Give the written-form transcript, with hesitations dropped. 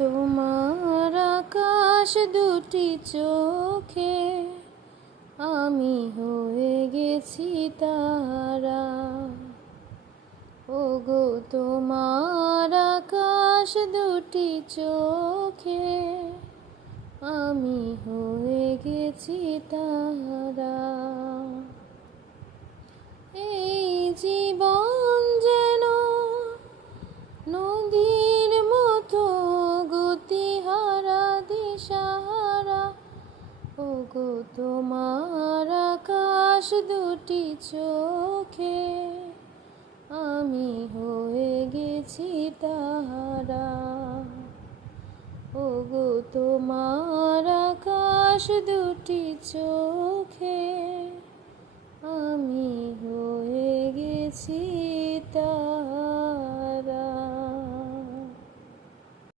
তোমার আকাশ দুটি চোখে আমি হয়ে গেছি তারা। ওগো তোমার আকাশ দুটি চোখে আমি হয়ে গেছি তারা। এই জীবন যেন নদীর মতো গতিহারা দিশাহারা। ওগো তোমার আকাশ দুটি চোখে আমি হয়ে গেছি তারা। ওগো তোমার আকাশ দুটি চোখে আমি হয়ে গেছি